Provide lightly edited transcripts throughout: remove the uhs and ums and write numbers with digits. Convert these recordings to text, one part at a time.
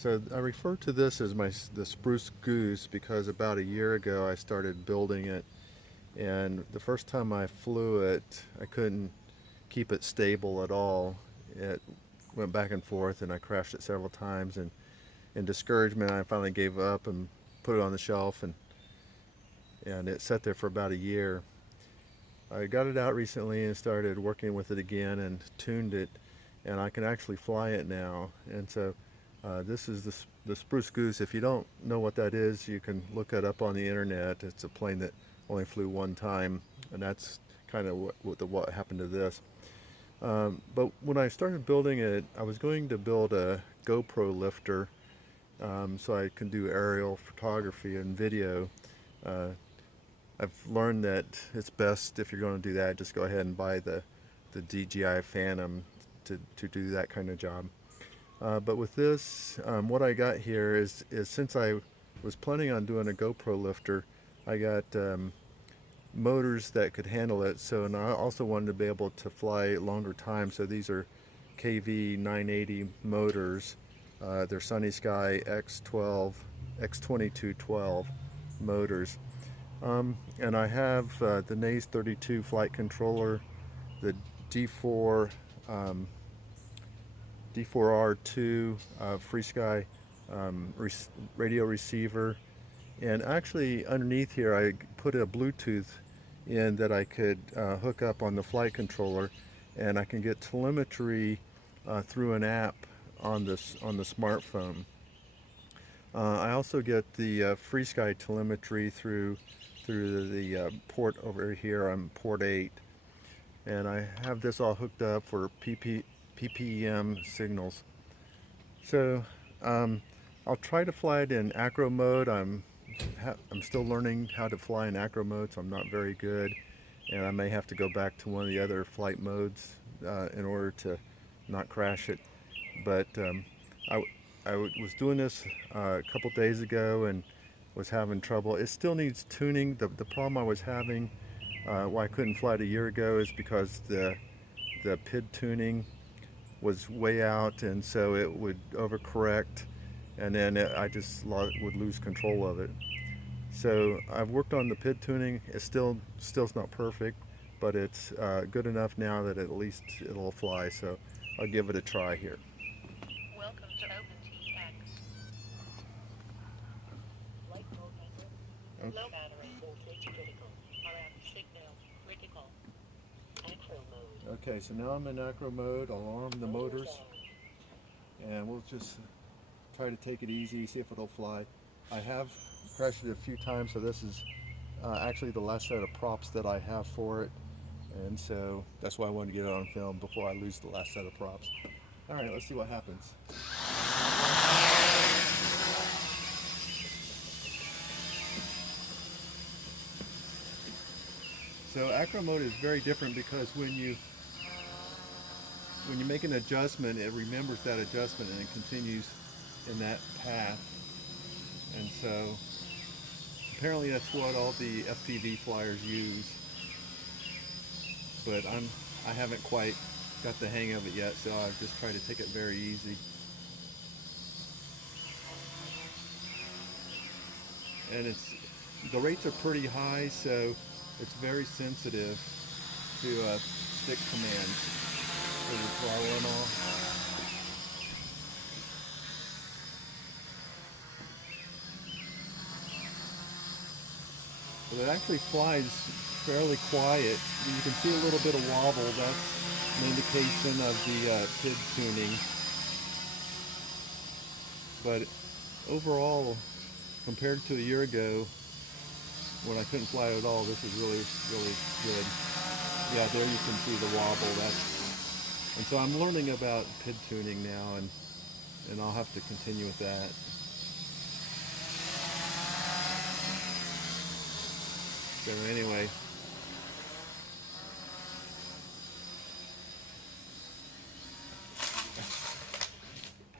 So I refer to this as the Spruce Goose because about a year ago I started building it, and the first time I flew it I couldn't keep it stable at all. It went back and forth and I crashed it several times, and in discouragement I finally gave up and put it on the shelf, and it sat there for about a year. I got it out recently and started working with it again and tuned it, and I can actually fly it now. And so this is the Spruce Goose. If you don't know what that is, you can look it up on the internet. It's a plane that only flew one time, and that's kind of what happened to this. But when I started building it, I was going to build a GoPro lifter, so I can do aerial photography and video. Uh, I've learned that it's best, if you're going to do that, just go ahead and buy the DJI Phantom to do that kind of job. But with this, what I got here is since I was planning on doing a GoPro lifter, I got motors that could handle it. So, and I also wanted to be able to fly longer time. So these are KV 980 motors. They're SunnySky X12, X2212 motors. And I have the Naze 32 flight controller, the D4 D4R2 FrSky radio receiver, and actually underneath here I put a Bluetooth in that I could hook up on the flight controller, and I can get telemetry through an app on the smartphone. I also get the FrSky telemetry through the port over here on port 8, and I have this all hooked up for PPM signals. So I'll try to fly it in acro mode. I'm still learning how to fly in acro mode, so I'm not very good, and I may have to go back to one of the other flight modes in order to not crash it. But I was doing this a couple days ago and was having trouble. It still needs tuning. The problem I was having, why I couldn't fly it a year ago, is because the PID tuning was way out, and so it would overcorrect, and then I just would lose control of it. So I've worked on the PID tuning. It's still not perfect, but it's good enough now that at least it'll fly. So I'll give it a try here. Welcome to OpenTX. Light mode handle. Low battery voltage critical. RF signal critical. Acro mode. Okay, so now I'm in acro mode. I'll arm the motors, and we'll just try to take it easy, see if it'll fly. I have crashed it a few times, so this is actually the last set of props that I have for it, and so that's why I wanted to get it on film before I lose the last set of props. All right, let's see what happens. So acro mode is very different because when you make an adjustment, it remembers that adjustment and it continues in that path. And so apparently that's what all the FPV flyers use, but I haven't quite got the hang of it yet, so I've just tried to take it very easy. And the rates are pretty high, so it's very sensitive to stick commands for the throttle and all. But it actually flies fairly quiet. You can see a little bit of wobble. That's an indication of the PID tuning. But overall, compared to a year ago when I couldn't fly at all, this is really, really good. Yeah, there you can see the wobble. And so I'm learning about PID tuning now, and I'll have to continue with that. So anyway,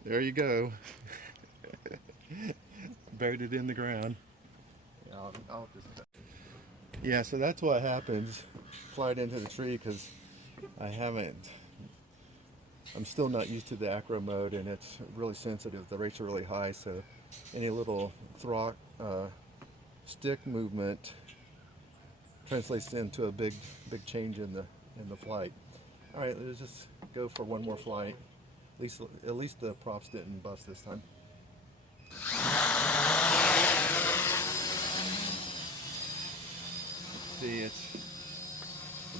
there you go. Buried it in the ground. I'll just... Yeah, so that's what happens. Fly it into the tree because I haven't I'm still not used to the acro mode, and it's really sensitive. The rates are really high, so any little stick movement translates into a big change in the flight. All right, let's just go for one more flight. At least the props didn't bust this time. See, I'm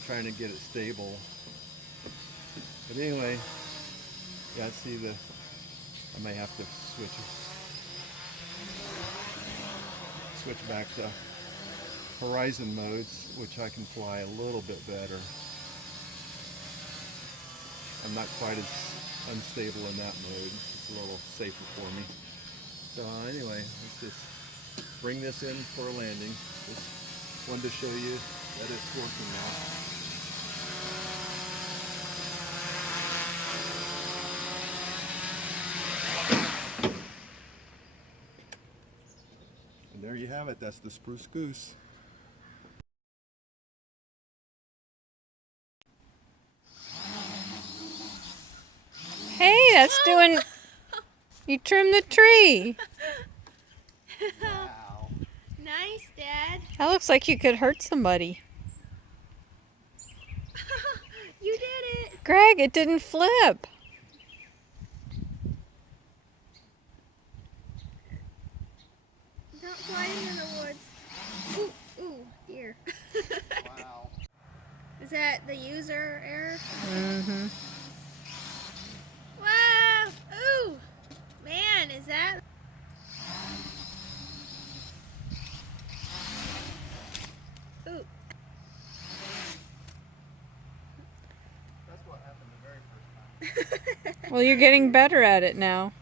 trying to get it stable. But anyway, yeah, see I may have to switch back to horizon modes, which I can fly a little bit better. I'm not quite as unstable in that mode. It's a little safer for me. So anyway, let's just bring this in for a landing. Just wanted to show you that it's working now. And there you have it. That's the Spruce Goose. Hey, that's doing... You trimmed the tree. Wow. Nice, Dad. That looks like you could hurt somebody. You did it. Greg, it didn't flip. Don't fly into the woods. Ooh, dear. Wow. Is that the user error? Mm-hmm. Wow. Ooh. Man, is that... Ooh. That's what happened the very first time. Well, you're getting better at it now.